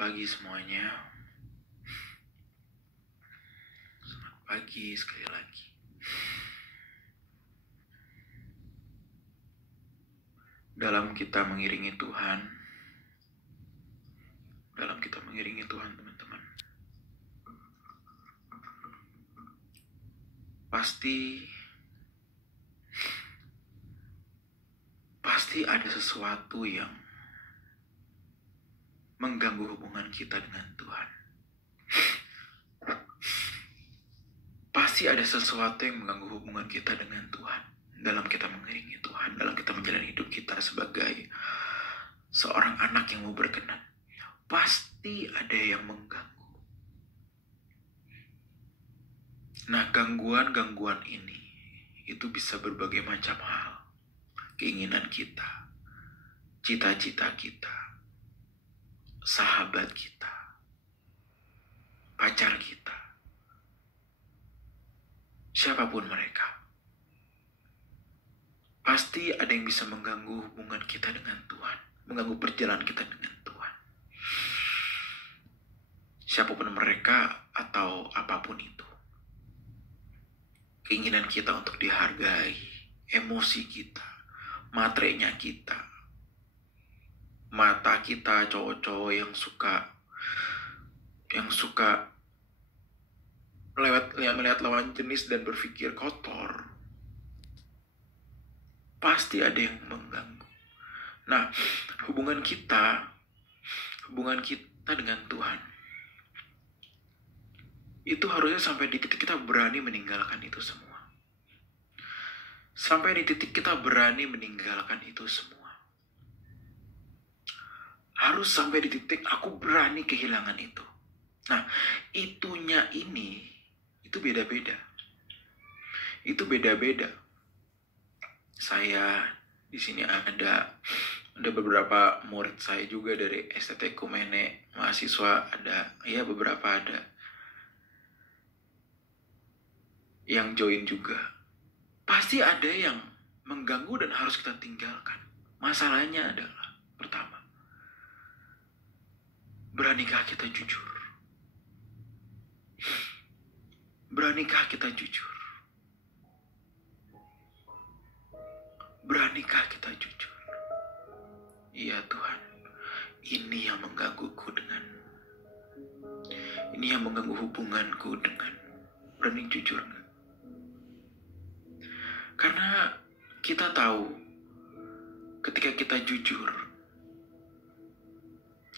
pagi semuanya. Selamat pagi sekali lagi. Dalam kita mengiringi Tuhan, teman-teman, pasti ada sesuatu yang mengganggu hubungan kita dengan Tuhan. Pasti ada sesuatu yang mengganggu hubungan kita dengan Tuhan. Dalam kita mengiringi Tuhan, dalam kita menjalani hidup kita sebagai seorang anak yang mau berkenan. Pasti ada yang mengganggu. Nah, gangguan-gangguan ini itu bisa berbagai macam hal. Keinginan kita, cita-cita kita, sahabat kita, pacar kita, siapapun mereka. Pasti ada yang bisa mengganggu hubungan kita dengan Tuhan, mengganggu perjalanan kita dengan Tuhan. Siapapun mereka atau apapun itu. Keinginan kita untuk dihargai, emosi kita, materainya kita, mata kita, cowok-cowok yang suka melihat lawan jenis dan berpikir kotor. Pasti ada yang mengganggu. Nah, hubungan kita dengan Tuhan itu harusnya sampai di titik kita berani meninggalkan itu semua. Sampai di titik kita berani meninggalkan itu semua. Harus sampai di titik aku berani kehilangan itu. Nah, itunya ini itu beda-beda. Itu beda-beda. Saya di sini ada beberapa murid saya juga dari STT Kumene, mahasiswa ada, ya beberapa ada yang join juga. Pasti ada yang mengganggu dan harus kita tinggalkan. Masalahnya adalah, pertama, beranikah kita jujur? Beranikah kita jujur? Beranikah kita jujur? Iya Tuhan, ini yang menggangguku ini yang mengganggu hubunganku dengan berani jujur gak? Karena kita tahu ketika kita jujur,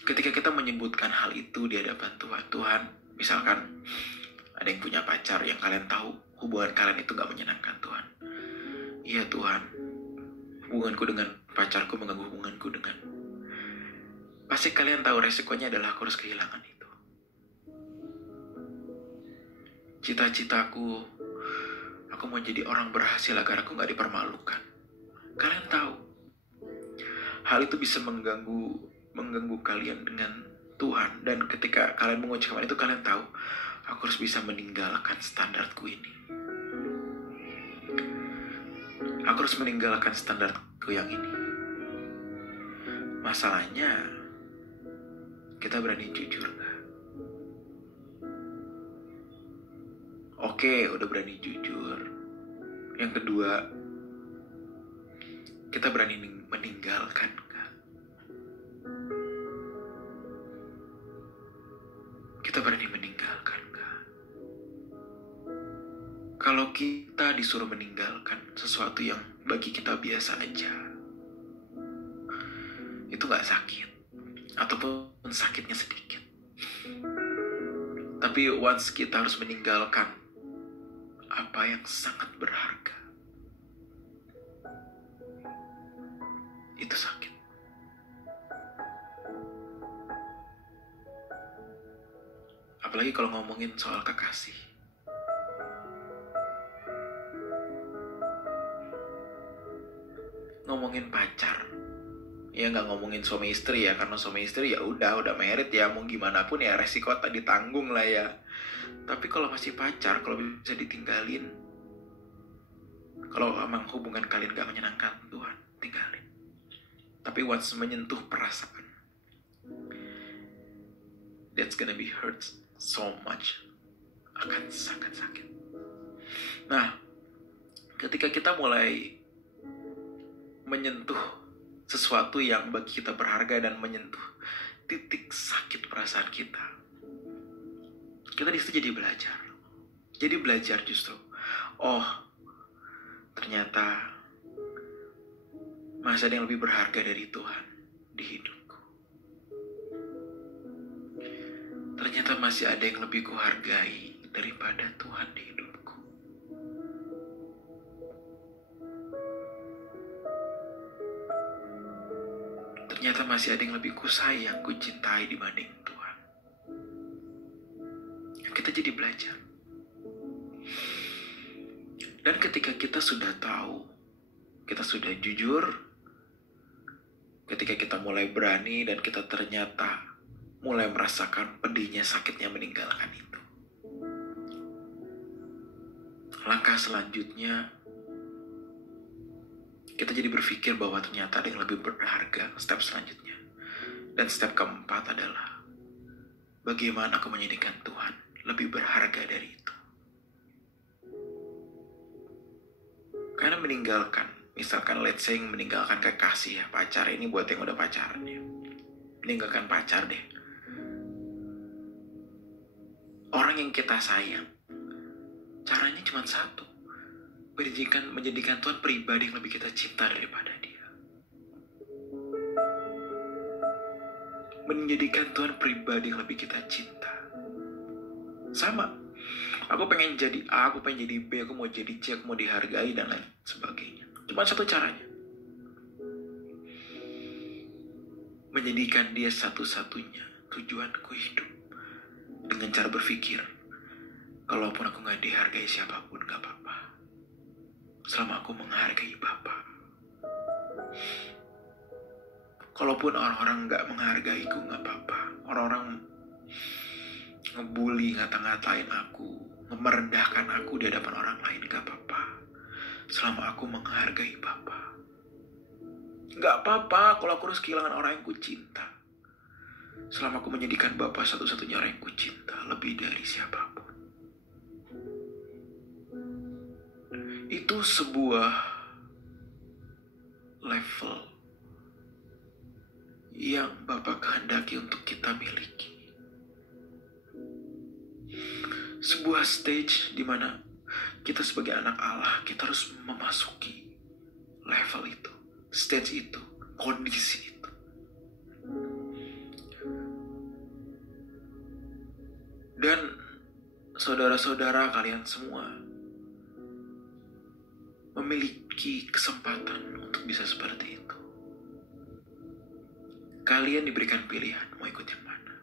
ketika kita menyebutkan hal itu di hadapan Tuhan, misalkan ada yang punya pacar yang kalian tahu hubungan kalian itu gak menyenangkan Tuhan. Iya Tuhan, hubunganku dengan pacarku mengganggu hubunganku dengan. Pasti kalian tahu resikonya adalah aku harus kehilangan itu. Cita-citaku, aku mau jadi orang berhasil agar aku gak dipermalukan. Kalian tahu, hal itu bisa mengganggu kalian dengan Tuhan. Dan ketika kalian mengucapkan itu, kalian tahu, aku harus bisa meninggalkan standarku ini. Aku harus meninggalkan standarku yang ini. Masalahnya, kita berani jujur gak? Oke, udah berani jujur. Yang kedua, kita berani meninggalkan gak? Kita berani meninggalkan gak? Kalau kita disuruh meninggalkan sesuatu yang bagi kita biasa aja, itu gak sakit, ataupun sakitnya sedikit. Tapi once kita harus meninggalkan apa yang sangat berharga, itu sakit. Apalagi kalau ngomongin soal kekasih. Ngomongin pacar, ya nggak ngomongin suami istri ya, karena suami istri ya udah married ya, mau gimana pun ya resiko tak ditanggung lah ya. Tapi kalau masih pacar, kalau bisa ditinggalin, kalau emang hubungan kalian gak menyenangkan Tuhan, tinggalin. Tapi once menyentuh perasaan, that's gonna be hurt so much. Akan sangat sakit. Nah, ketika kita mulai menyentuh sesuatu yang bagi kita berharga dan menyentuh titik sakit perasaan kita di situ jadi belajar. Jadi belajar justru, oh ternyata masih ada yang lebih berharga dari Tuhan di hidupku. Ternyata masih ada yang lebih kuhargai daripada Tuhan di hidupku. Ternyata masih ada yang lebih kusayang, kucintai dibanding Tuhan. Kita jadi belajar. Dan ketika kita sudah tahu, kita sudah jujur, ketika kita mulai berani dan kita ternyata mulai merasakan pedihnya, sakitnya meninggalkan itu. Langkah selanjutnya, kita jadi berpikir bahwa ternyata ada yang lebih berharga, step selanjutnya. Dan step keempat adalah, bagaimana aku menjadikan Tuhan lebih berharga dari itu. Karena meninggalkan, misalkan let's say meninggalkan kekasih ya, pacar, ini buat yang udah pacaran ya. Meninggalkan pacar deh. Orang yang kita sayang, caranya cuma satu. Menjadikan Tuhan pribadi yang lebih kita cinta daripada dia. Menjadikan Tuhan pribadi yang lebih kita cinta. Sama. Aku pengen jadi A, aku pengen jadi B, aku mau jadi C, aku mau dihargai dan lain sebagainya. Cuma satu caranya. Menjadikan dia satu-satunya tujuanku hidup. Dengan cara berpikir, kalaupun aku gak dihargai siapapun gak apa-apa. Selama aku menghargai Bapa. Kalaupun orang-orang gak menghargaiku gak apa-apa. Orang-orang ngebully, ngata-ngatain aku, merendahkan aku di hadapan orang lain, gak apa-apa. Selama aku menghargai Bapa. Gak apa-apa kalau aku harus kehilangan orang yang ku cinta. Selama aku menjadikan Bapa satu-satunya orang yang ku cinta, lebih dari siapapun. Itu sebuah level yang Bapa kehendaki untuk kita miliki. Sebuah stage di mana kita sebagai anak Allah, kita harus memasuki level itu, stage itu, kondisi itu. Dan saudara-saudara kalian semua memiliki kesempatan untuk bisa seperti itu. Kalian diberikan pilihan mau ikut yang mana.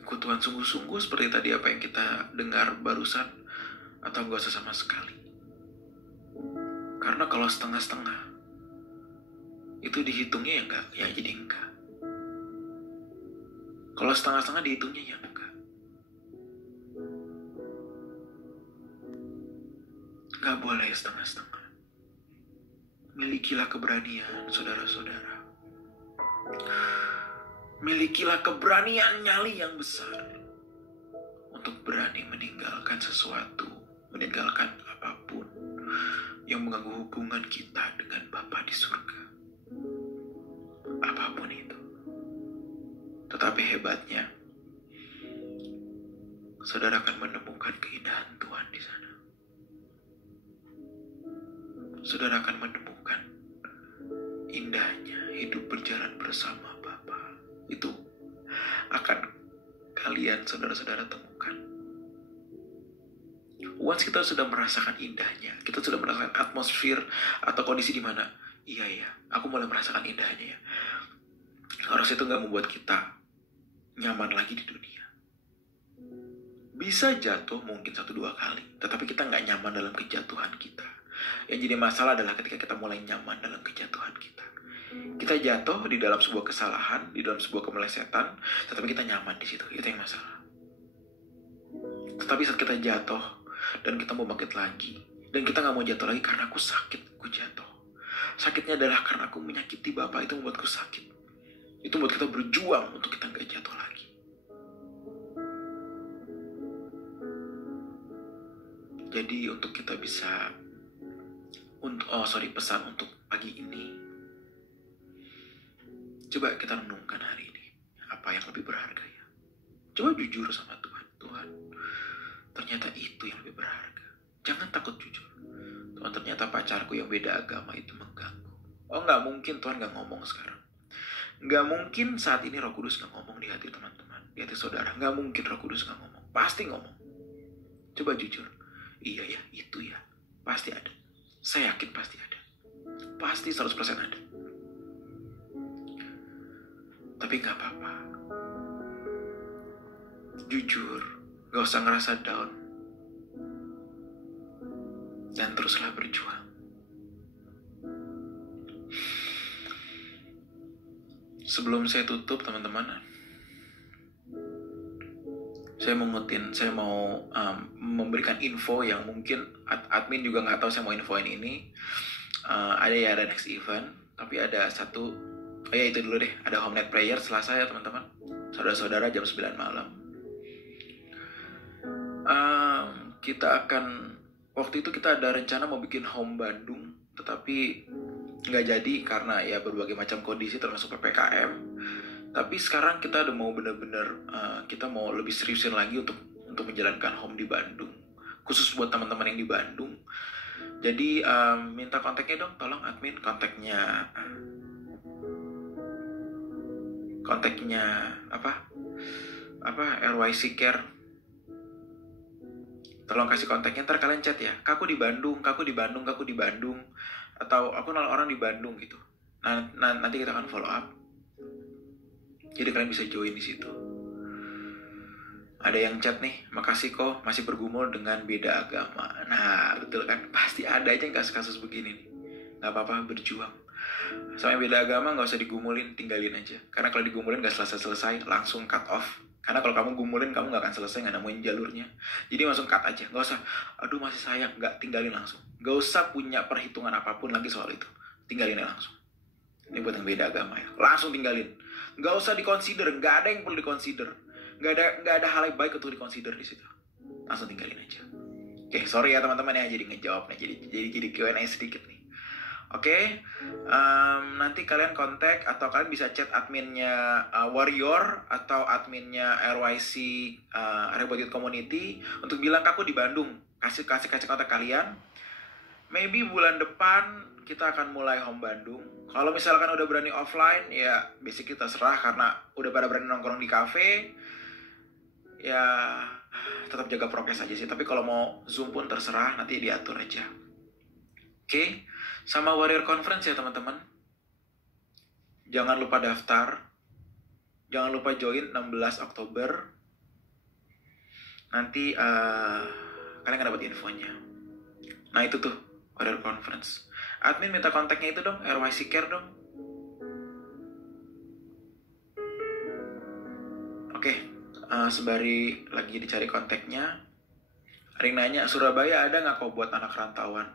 Ikut Tuhan sungguh-sungguh seperti tadi apa yang kita dengar barusan, atau gak usah sama sekali. Karena kalau setengah-setengah, itu dihitungnya ya enggak, ya jadi enggak. Kalau setengah-setengah dihitungnya ya enggak. Gak boleh setengah-setengah. Milikilah keberanian, saudara-saudara. Milikilah keberanian nyali yang besar untuk berani meninggalkan sesuatu, meninggalkan apapun yang mengganggu hubungan kita dengan Bapa di surga. Apapun itu. Tetapi hebatnya, saudara akan menemukan keindahan Tuhan di sana. Saudara akan menemukan indahnya hidup berjalan bersama Bapa. Itu akan kalian saudara-saudara temukan. Once kita sudah merasakan indahnya, kita sudah merasakan atmosfer atau kondisi di mana, iya ya, aku mulai merasakan indahnya ya. Harus itu gak membuat kita nyaman lagi di dunia. Bisa jatuh mungkin 1-2 kali, tetapi kita gak nyaman dalam kejatuhan kita. Yang jadi masalah adalah ketika kita mulai nyaman dalam kejatuhan kita. Kita jatuh di dalam sebuah kesalahan, di dalam sebuah kemelesetan, tetapi kita nyaman di situ. Itu yang masalah. Tetapi saat kita jatuh dan kita mau bangkit lagi, dan kita nggak mau jatuh lagi karena aku sakit, aku jatuh. Sakitnya adalah karena aku menyakiti Bapa, itu membuatku sakit. Itu membuat kita berjuang untuk kita nggak jatuh lagi. Jadi untuk kita bisa pesan untuk pagi ini, coba kita renungkan hari ini, apa yang lebih berharga ya? Coba jujur sama Tuhan. Tuhan, ternyata itu yang lebih berharga. Jangan takut jujur. Tuhan, ternyata pacarku yang beda agama itu mengganggu. Oh, nggak mungkin Tuhan nggak ngomong sekarang. Nggak mungkin saat ini Roh Kudus nggak ngomong di hati teman-teman, di hati saudara. Nggak mungkin Roh Kudus nggak ngomong. Pasti ngomong. Coba jujur. Iya ya, itu ya. Pasti ada. Saya yakin pasti ada. Pasti 100% ada. Tapi nggak apa-apa. Jujur. Nggak usah ngerasa down. Dan teruslah berjuang. Sebelum saya tutup, teman-teman, saya mau memberikan info yang mungkin admin juga nggak tahu saya mau infoin ini. Ada next event, tapi ada satu, itu dulu deh, ada home night prayer Selasa ya teman-teman, saudara-saudara, jam 9 malam. Waktu itu kita ada rencana mau bikin home Bandung, tetapi nggak jadi karena ya berbagai macam kondisi termasuk PPKM. Tapi sekarang kita udah mau bener-bener kita mau lebih seriusin lagi untuk menjalankan home di Bandung, khusus buat teman-teman yang di Bandung. Jadi minta kontaknya dong, tolong admin, kontaknya RYC Care. Tolong kasih kontaknya, ntar kalian chat ya, Kaku di Bandung, atau aku kenal orang di Bandung gitu. Nah, nanti kita akan follow up. Jadi kalian bisa join di situ. Ada yang chat nih, makasih kok masih bergumul dengan beda agama. Nah, betul kan? Pasti ada aja kasus-kasus begini nih. Gak apa-apa, berjuang. Sama yang beda agama gak usah digumulin, tinggalin aja. Karena kalau digumulin gak selesai-selesai, langsung cut off. Karena kalau kamu gumulin, kamu gak akan selesai, gak nemuin jalurnya. Jadi langsung cut aja, gak usah, aduh masih sayang, gak, tinggalin langsung. Gak usah punya perhitungan apapun lagi soal itu. Tinggalin aja langsung. Ini buat yang beda agama ya, langsung tinggalin. Gak usah dikonsider, gak ada yang perlu dikonsider. Gak ada hal yang baik untuk dikonsider di situ. Langsung tinggalin aja. Oke, sorry ya teman-teman ya, jadi ngejawab nih, jadi Q&A sedikit nih. Oke, nanti kalian kontak atau kalian bisa chat adminnya Warrior atau adminnya RYC Rebel Community untuk bilang Kaku di Bandung. Kasih kontak kalian. Maybe bulan depan kita akan mulai home Bandung. Kalau misalkan udah berani offline, ya basic kita serah karena udah pada berani nongkrong di cafe. Ya tetap jaga prokes aja sih. Tapi kalau mau Zoom pun terserah, nanti diatur aja. Oke. Sama Warrior Conference ya teman-teman. Jangan lupa daftar. Jangan lupa join 16 Oktober. Nanti kalian akan dapat infonya. Nah itu tuh Warrior Conference. Admin minta kontaknya itu dong, RYC Care dong. Oke, sembari lagi dicari kontaknya, ada yang nanya, Surabaya ada nggak kok buat anak rantauan?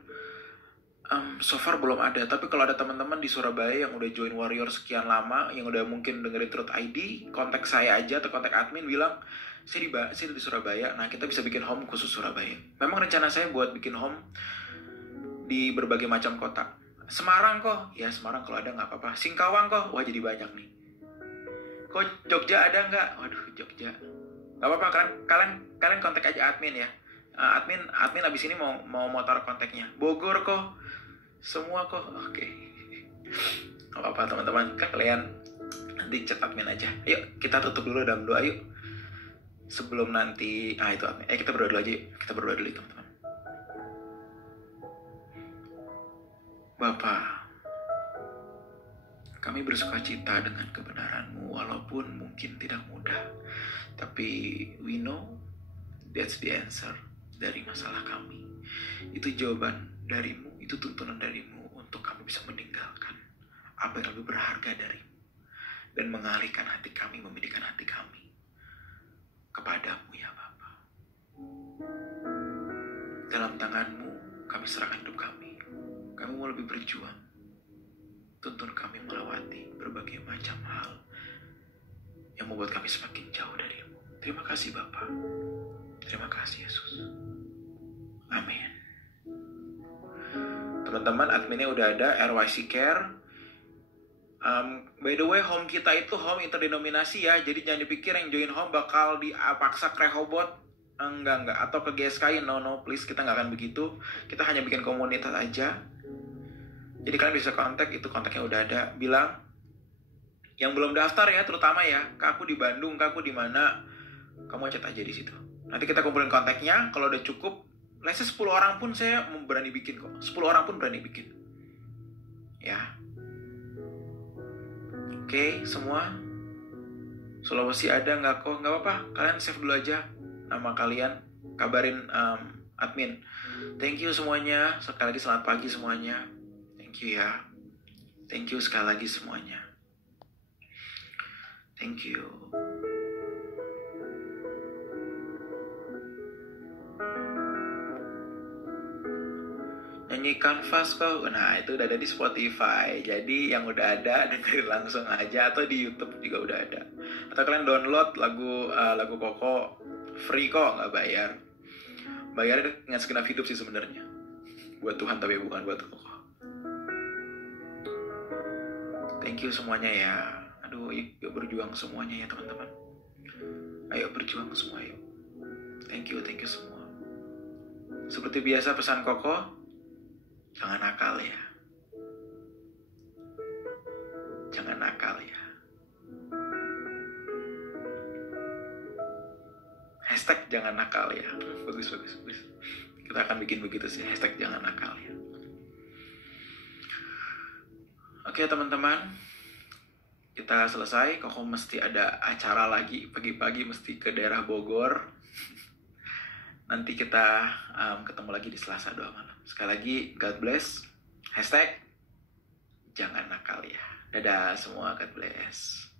So far belum ada, tapi kalau ada teman-teman di Surabaya yang udah join Warrior sekian lama, yang udah mungkin dengerin Truth ID, kontak saya aja atau kontak admin, bilang saya di Surabaya. Nah kita bisa bikin home khusus Surabaya. Memang rencana saya buat bikin home di berbagai macam kota. Semarang kok, ya Semarang kalau ada nggak apa-apa. Singkawang kok, wah jadi banyak nih. Kok Jogja ada nggak? Waduh Jogja, nggak apa-apa, kalian kontak aja admin ya. Admin abis ini mau taruh kontaknya. Bogor kok, semua kok, oke. Gak apa-apa teman-teman, kalian nanti chat admin aja. Yuk kita tutup dulu dalam doa yuk. Sebelum nanti, itu admin. Kita berdoa dulu aja yuk. Kita berdoa dulu teman-teman. Bapa, kami bersukacita dengan kebenaran-Mu walaupun mungkin tidak mudah. Tapi we know that's the answer dari masalah kami. Itu jawaban dari-Mu, itu tuntunan dari-Mu untuk kami bisa meninggalkan apa yang lebih berharga dari-Mu dan mengalihkan hati kami, memilihkan hati kami kepadamu ya Bapa. Dalam tangan-Mu kami serahkan hidup kami. Kami mau lebih berjuang. Tuntun kami melewati berbagai macam hal yang membuat kami semakin jauh dari-Mu. Terima kasih Bapa. Terima kasih Yesus. Amin. Teman-teman, adminnya udah ada, RYC Care. By the way, home kita itu home interdenominasi ya. Jadi jangan dipikir yang join home bakal dipaksa ke Rehoboth. Enggak. Atau ke GSKI, no, please. Kita nggak akan begitu. Kita hanya bikin komunitas aja. Jadi kalian bisa kontak, itu kontaknya udah ada. Bilang, yang belum daftar ya, terutama ya, Kak aku di Bandung, Kak aku di mana, kamu chat aja di situ. Nanti kita kumpulin kontaknya, kalau udah cukup, let's say 10 orang pun saya berani bikin kok. 10 orang pun berani bikin. Ya. Oke, semua. Sulawesi ada nggak kok? Nggak apa-apa, kalian save dulu aja nama kalian, kabarin admin. Thank you semuanya, sekali lagi selamat pagi semuanya. Thank you ya. Thank you sekali lagi semuanya. Thank you. Nyanyi Kanvas kok. Nah, itu udah ada di Spotify. Jadi yang udah ada dengerin langsung aja, atau di YouTube juga udah ada. Atau kalian download lagu Koko free kok, nggak bayar. Bayarnya dengan segenap hidup sih sebenarnya. Buat Tuhan tapi bukan buat Koko. Thank you semuanya ya. Aduh, yuk berjuang semuanya ya teman-teman. Ayo berjuang semua yuk. Thank you semua. Seperti biasa pesan Koko, jangan nakal ya. Jangan nakal ya. Hashtag jangan nakal ya. Bagus. Kita akan bikin begitu sih, hashtag jangan nakal ya. Oke teman-teman, kita selesai. Koko mesti ada acara lagi, pagi-pagi mesti ke daerah Bogor. Nanti kita ketemu lagi di Selasa 2 malam. Sekali lagi, God bless. Hashtag jangan nakal ya. Dadah semua, God bless.